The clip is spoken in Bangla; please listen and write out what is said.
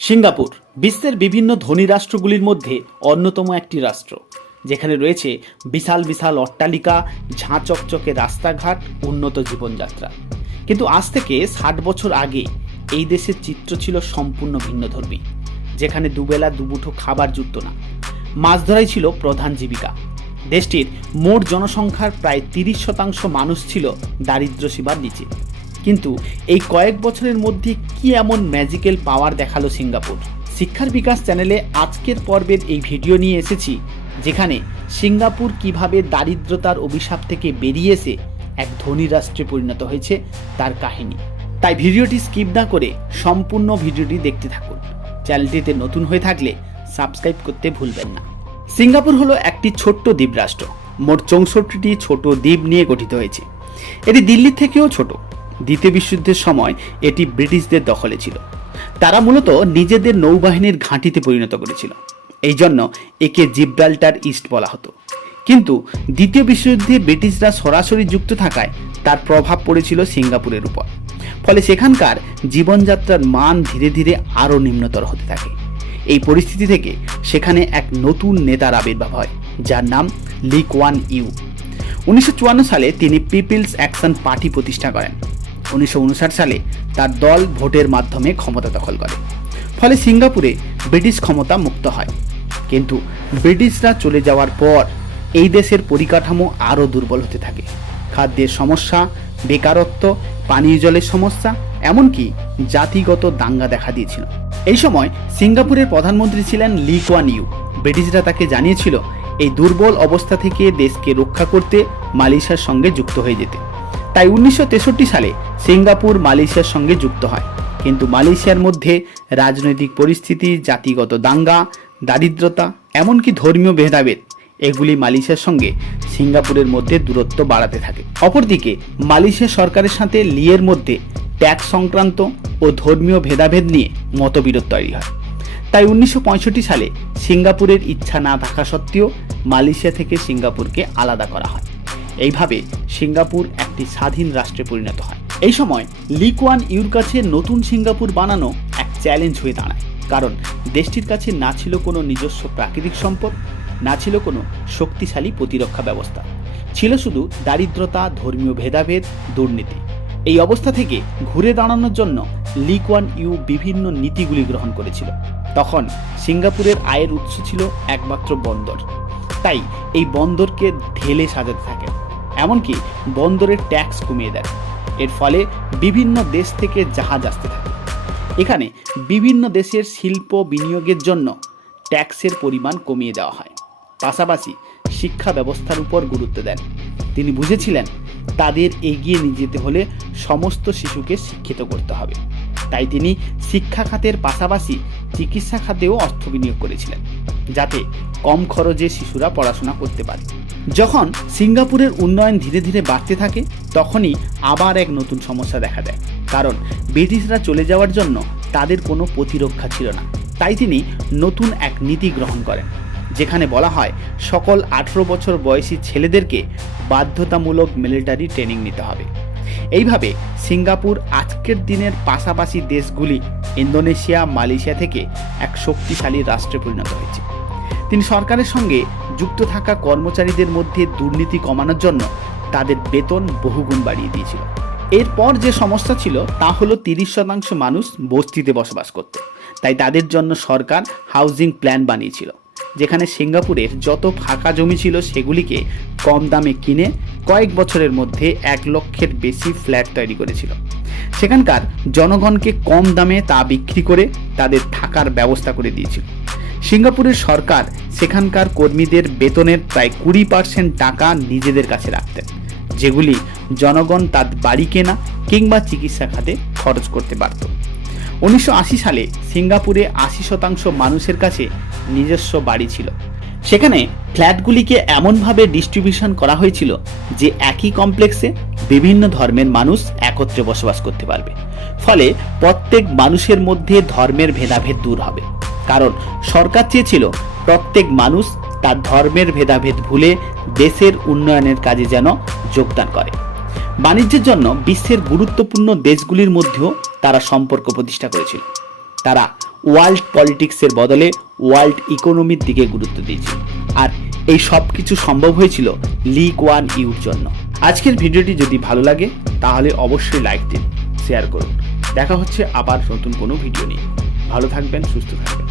সিঙ্গাপুর, বিশ্বের বিভিন্ন ধনী রাষ্ট্রগুলির মধ্যে অন্যতম একটি রাষ্ট্র। যেখানে রয়েছে বিশাল বিশাল অট্টালিকা, ঝাঁ চকচকে রাস্তাঘাট, উন্নত জীবনযাত্রা। কিন্তু আজ থেকে ষাট বছর আগে এই দেশের চিত্র ছিল সম্পূর্ণ ভিন্নধর্মী, যেখানে দুবেলা দুমুঠো খাবার জুটত না। মাছ ধরাই ছিল প্রধান জীবিকা। দেশটির মোট জনসংখ্যার প্রায় তিরিশ শতাংশ মানুষ ছিল দারিদ্র্য সীমার নিচে। কিন্তু এই কয়েক বছরের মধ্যে কি এমন ম্যাজিক্যাল পাওয়ার দেখাল সিঙ্গাপুর? শিক্ষার বিকাশ চ্যানেলে আজকের পর্বের এই ভিডিও নিয়ে এসেছি, যেখানে সিঙ্গাপুর কীভাবে দারিদ্রতার অভিশাপ থেকে বেরিয়ে এসে এক ধনী রাষ্ট্রে পরিণত হয়েছে তার কাহিনী। তাই ভিডিওটি স্কিপ না করে সম্পূর্ণ ভিডিওটি দেখতে থাকুন। চ্যানেলটিতে নতুন হয়ে থাকলে সাবস্ক্রাইব করতে ভুলবেন না। সিঙ্গাপুর হলো একটি ছোট্ট দ্বীপ রাষ্ট্র মোট চৌষট্টিটি ছোট দ্বীপ নিয়ে গঠিত হয়েছে। এটি দিল্লির থেকেও ছোট। দ্বিতীয় বিশ্বযুদ্ধের সময় এটি ব্রিটিশদের দখলে ছিল। তারা মূলত নিজেদের নৌবাহিনীর ঘাঁটিতে পরিণত করেছিল। এই জন্য একে জিব্রাল্টার ইস্ট বলা হতো। কিন্তু দ্বিতীয় বিশ্বযুদ্ধে ব্রিটিশরা সরাসরি যুক্ত থাকায় তার প্রভাব পড়েছিল সিঙ্গাপুরের উপর। ফলে সেখানকার জীবনযাত্রার মান ধীরে ধীরে আরও নিম্নতর হতে থাকে। এই পরিস্থিতি থেকে সেখানে এক নতুন নেতার আবির্ভাব হয়, যার নাম লিক ওয়ান ইউ। উনিশশো চুয়ান্ন সালে তিনি পিপলস অ্যাকশন পার্টি প্রতিষ্ঠা করেন। উনিশশো উনষাট সালে তার দল ভোটের মাধ্যমে ক্ষমতা দখল করে। ফলে সিঙ্গাপুরে ব্রিটিশ ক্ষমতা মুক্ত হয়। কিন্তু ব্রিটিশরা চলে যাওয়ার পর এই দেশের পরিকাঠামো আরও দুর্বল হতে থাকে। খাদ্যের সমস্যা, বেকারত্ব, পানীয় জলের সমস্যা, এমনকি জাতিগত দাঙ্গা দেখা দিয়েছিল। এই সময় সিঙ্গাপুরের প্রধানমন্ত্রী ছিলেন লি কোয়ান ইউ। ব্রিটিশরা তাকে জানিয়েছিল, এই দুর্বল অবস্থা থেকে দেশকে রক্ষা করতে মালয়েশিয়ার সঙ্গে যুক্ত হয়ে যেতে। তাই উনিশশো তেষট্টি সালে সিঙ্গাপুর মালয়েশিয়ার সঙ্গে যুক্ত হয়। কিন্তু মালয়েশিয়ার মধ্যে রাজনৈতিক পরিস্থিতি, জাতিগত দাঙ্গা, দারিদ্রতা, এমনকি ধর্মীয় ভেদাভেদ, এগুলি মালয়েশিয়ার সঙ্গে সিঙ্গাপুরের মধ্যে দূরত্ব বাড়াতে থাকে। অপরদিকে, মালয়েশিয়া সরকারের সাথে লিয়ের মধ্যে ট্যাক্স সংক্রান্ত ও ধর্মীয় ভেদাভেদ নিয়ে মতবিরোধ তৈরি হয়। তাই উনিশশো পঁয়ষট্টি সালে সিঙ্গাপুরের ইচ্ছা না থাকা সত্ত্বেও মালয়েশিয়া থেকে সিঙ্গাপুরকে আলাদা করা হয়। এইভাবে সিঙ্গাপুর একটি স্বাধীন রাষ্ট্রে পরিণত হয়। এই সময় লিকওয়ান ইউর কাছে নতুন সিঙ্গাপুর বানানো এক চ্যালেঞ্জ হয়ে দাঁড়ায়। কারণ দেশটির কাছে না ছিল কোনো নিজস্ব প্রাকৃতিক সম্পদ, না ছিল কোনো শক্তিশালী প্রতিরক্ষা ব্যবস্থা। ছিল শুধু দারিদ্রতা, ধর্মীয় ভেদাভেদ, দুর্নীতি। এই অবস্থা থেকে ঘুরে দাঁড়ানোর জন্য লিকওয়ান ইউ বিভিন্ন নীতিগুলি গ্রহণ করেছিল। তখন সিঙ্গাপুরের আয়ের উৎস ছিল একমাত্র বন্দর। তাই এই বন্দরকে ঢেলে সাজাতে থাকেন এমনকি বন্দরের ট্যাক্স কমিয়ে দেন এর ফলে বিভিন্ন দেশ থেকে জাহাজ আসতে থাকে। এখানে বিভিন্ন দেশের শিল্প বিনিয়োগের জন্য ট্যাক্সের পরিমাণ কমিয়ে দেওয়া হয়। পাশাপাশি শিক্ষা ব্যবস্থার উপর গুরুত্ব দেন। তিনি বুঝেছিলেন, তাদের এগিয়ে নিয়ে যেতে হলে সমস্ত শিশুকে শিক্ষিত করতে হবে। তাই তিনি শিক্ষা খাতের পাশাপাশি চিকিৎসা খাতেও অর্থ বিনিয়োগ করেছিলেন, যাতে কম খরচে শিশুরা পড়াশোনা করতে পারে। যখন সিঙ্গাপুরের উন্নয়ন ধীরে ধীরে বাড়তে থাকে, তখনই আবার এক নতুন সমস্যা দেখা দেয়। কারণ ব্রিটিশরা চলে যাওয়ার জন্য তাদের কোনো প্রতিরক্ষা ছিল না। তাই তিনি নতুন এক নীতি গ্রহণ করেন, যেখানে বলা হয়, সকল আঠেরো বছর বয়সী ছেলেদেরকে বাধ্যতামূলক মিলিটারি ট্রেনিং নিতে হবে। এইভাবে সিঙ্গাপুর আজকের দিনের পাশাপাশি দেশগুলি ইন্দোনেশিয়া, মালয়েশিয়া থেকে এক শক্তিশালী রাষ্ট্রে পরিণত হয়েছে। তিনি সরকারের সঙ্গে যুক্ত থাকা কর্মচারীদের মধ্যে দুর্নীতি কমানোর জন্য তাদের বেতন বহুগুণ বাড়িয়ে দিয়েছিল। এরপর যে সমস্যা ছিল, তা হলো তিরিশ শতাংশ মানুষ বস্তিতে বসবাস করত। তাই তাদের জন্য সরকার হাউজিং প্ল্যান বানিয়েছিল, যেখানে সিঙ্গাপুরের যত ফাঁকা জমি ছিল সেগুলিকে কম দামে কিনে কয়েক বছরের মধ্যে এক লক্ষের বেশি ফ্ল্যাট তৈরি করেছিল। সেখানকার জনগণকে কম দামে তা বিক্রি করে তাদের থাকার ব্যবস্থা করে দিয়েছিল। সিঙ্গাপুরের সরকার সেখানকার কর্মীদের বেতনের প্রায় কুড়ি পার্সেন্ট টাকা নিজেদের কাছে রাখতেন, যেগুলি জনগণ তার বাড়ি কেনা কিংবা চিকিৎসা খাতে খরচ করতে পারত। উনিশশো আশি সালে সিঙ্গাপুরে আশি শতাংশ মানুষের কাছে নিজস্ব বাড়ি ছিল। সেখানে ফ্ল্যাটগুলিকে এমনভাবে ডিস্ট্রিবিউশন করা হয়েছিল যে একই কমপ্লেক্সে বিভিন্ন ধর্মের মানুষ একত্রে বসবাস করতে পারবে। ফলে প্রত্যেক মানুষের মধ্যে ধর্মের ভেদাভেদ দূর হবে। কারণ সরকার চেয়েছিল প্রত্যেক মানুষ তার ধর্মের ভেদাভেদ ভুলে দেশের উন্নয়নের কাজে যেন যোগদান করে। বাণিজ্যের জন্য বিশ্বের গুরুত্বপূর্ণ দেশগুলির মধ্যেও তারা সম্পর্ক প্রতিষ্ঠা করেছিল। তারা ওয়ার্ল্ড পলিটিক্সের বদলে ওয়ার্ল্ড ইকোনমির দিকে গুরুত্ব দিয়েছে আর এই সব কিছু সম্ভব হয়েছিল লিগ ওয়ান ইউর জন্য। আজকের ভিডিওটি যদি ভালো লাগে, তাহলে অবশ্যই লাইক দিন, শেয়ার করুন। দেখা হচ্ছে আবার নতুন কোনো ভিডিও নিয়ে। ভালো থাকবেন, সুস্থ থাকবেন।